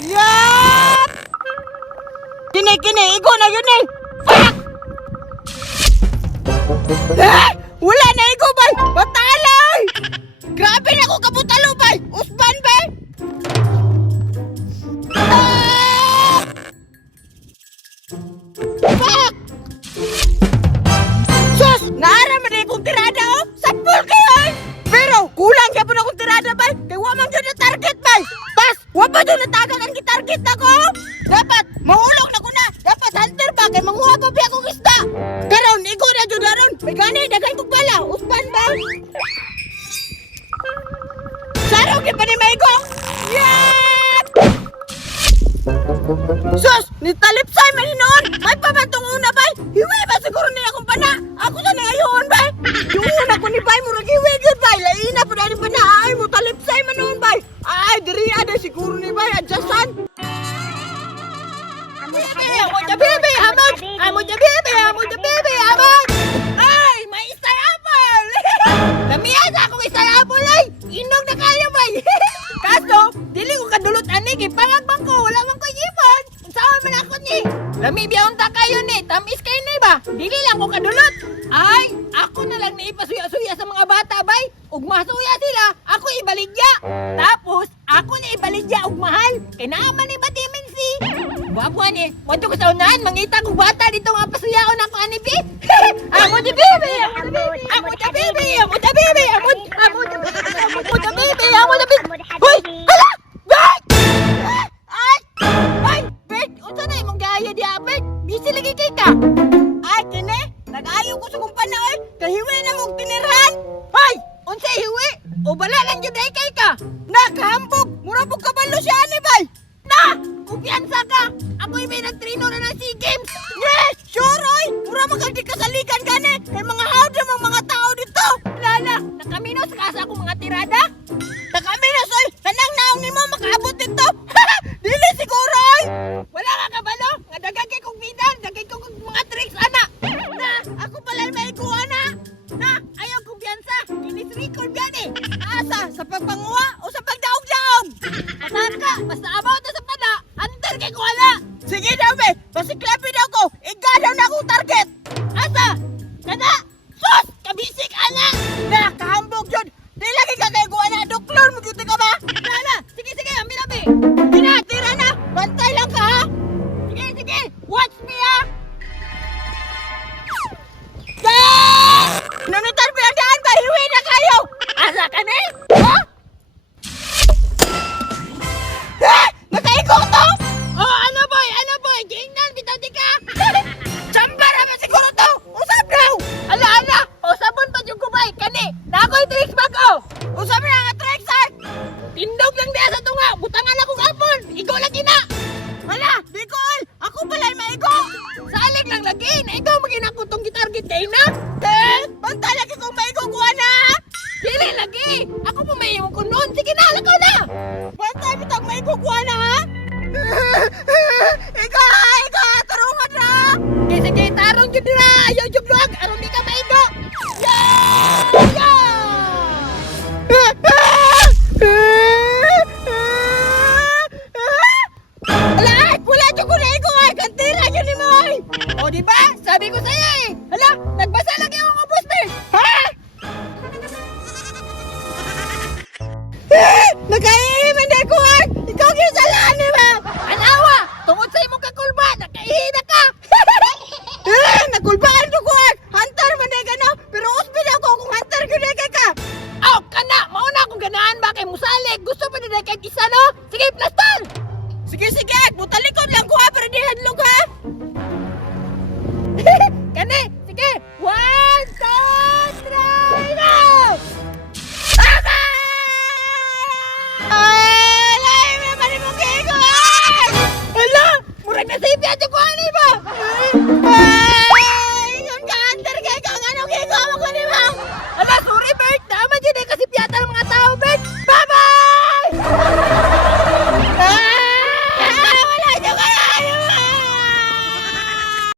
Yap! Kini, igo na yun eh! Fuck! Wala na igo bay! Batalay! Grabe na ako kabutalo bay! Usban bay! Fuck! Sus! Naaraman na akong tirada oh! Sapul kayo eh! Pero kulang siya po na akong tirada bay! Kaya wamang yun na target bay! Bas! Wapa doon natagag ang gitarget ako! Dapat! Mahulog na ko na! Dapat hunter ba? Kaya manguha pa ba akong isda! Karon, igo na dyan na ron! May gani, dagay kong bala! Usban ba? Sarong di pa ni Maigong! Yap! Sus! Nitalipsay man hinoon! May pamantong una bay! Hiwi ba siguro niya akong pana? Ako sa ngayon bay! Yung una ko ni bay murag hiwi good bay! Laina po na ni pana! Ay mo talipsay man noon bay! Ay diri ada siguro ni bay! Adjustan! Amo the baby! Amag! Amo the baby! Amo the baby! Amag! Ay! May isay apple! Lamiyan sa akong isay apple ay! Inog na kayo bay! Kaso, dili ko kadulot ani kay pangagbang ko, wala man ko ipon. Unsaon man ako ni? Lami biyong ta kayo ni, tamis kayo ni ba? Dili lang ko kadulot. Ay, ako na lang naipasuya-suya sa mga bata bay. Ug masuya sila, ako ibaligya. Tapos, ako na ibaligya og mahal. Kay naaman ni vitamin C. Buwan eh, wadto ko sa unahan, mangita kong bata dito nga pasuyaon ako ani bi. Amo the baby, amo the baby, amo the baby, amo the baby, amo the baby, amo the baby. Hoy! Hala! Bert! Ay! Ay! Bert! Unsa na imong gaya di Bert? Busy lagi kay ka. Ay, kini? Nag-ayaw ko sa kumpana oy. Kahiwi na mong tinirhan. Ay! Unsay hiwi? O bala lang jud ay kay ka. Nakahambog! Mura pug kabalo siya ani bay. Na! Kumpiyansa ka! Ako'y may nagtrino na ng SEA Games! Yes! Sure oy! Mura magagdi kasalikan gani! Kay mga hawd ng mga tao dito! Lala! Nakaminos ka sa akong mga tirada? Nakaminos oy! Kanang naong nimo makaabot dito! Dili siguro oy! Wala ka kabalo! Nga dagagay kong bidan! Dagay kong mga tricks ana! Na! Ako pala may kuha na! Na! Ayaw kumpiyansa! Ginis record yan eh! Asa? Sa pagpanguha o sa pagdaog-daog? Asahan ka! Basta about na sa pana! Hunter kay ko wala! Sige daw be! Basiklapin ako! Igadaw na akong target! Asa? Kana! Sus! Kabisik ana! Na! Kahambog yun! Di lagi ka kay kuha na! Duklon mo kita ka ba? Lala! Sige! Ambi! Tira! Tira na! Bantay lang ka ha! Sige! Watch me ha! Nanitar mo yung daan ba? Hiwi na kayo! Asa ka na eh? Ha? Nakaikot to? Oh, ano boy? Gingnan, bitaw di ka! Chambara ba siguro to? Usap daw! Ala! Usapon pa yung kubay, kani! Nako'y tricks bag o! Usap na nga tricks art! Tindog lang diya sa tunga! Butangan akong apon! Igo lagi na! Hala! Bicol! Ako pala'y maigo! Salig lang lagi! Na ikaw maging ako tong gitarget kayo na! Banta lagi kong maigo kuha na! Dili lagi! Ako pa may iwan ko noon! Sige na! Lakaw na! Banta bitang maigo kuha na ha! Ika! Tarungan na! Sige! Tarong yun na! Ayaw yung vlog! Aron di ka maigo! Wala dyan ko na ikaw ay! Kantira yun ni Moy! O diba? Sabi ko sa'yo eh! Hala! Nagbasa lang yung mga booster! Ha? Nakaihiman na ko ay! Ikaw kinasalaan ni ma! Anawa! Tungod sa imong kakulba! Nakaihina ka! Nakulbaan ko ko ay! Hunter man na ganaw! Pero usbid ako kung hunter ko na ka! Aw! Kana! Mauna akong ganahan ba kay musalig! Gusto pa na kay isa no? Sige! Plastan! Sige! Mutalikod lang ko ha! Pero di hadlog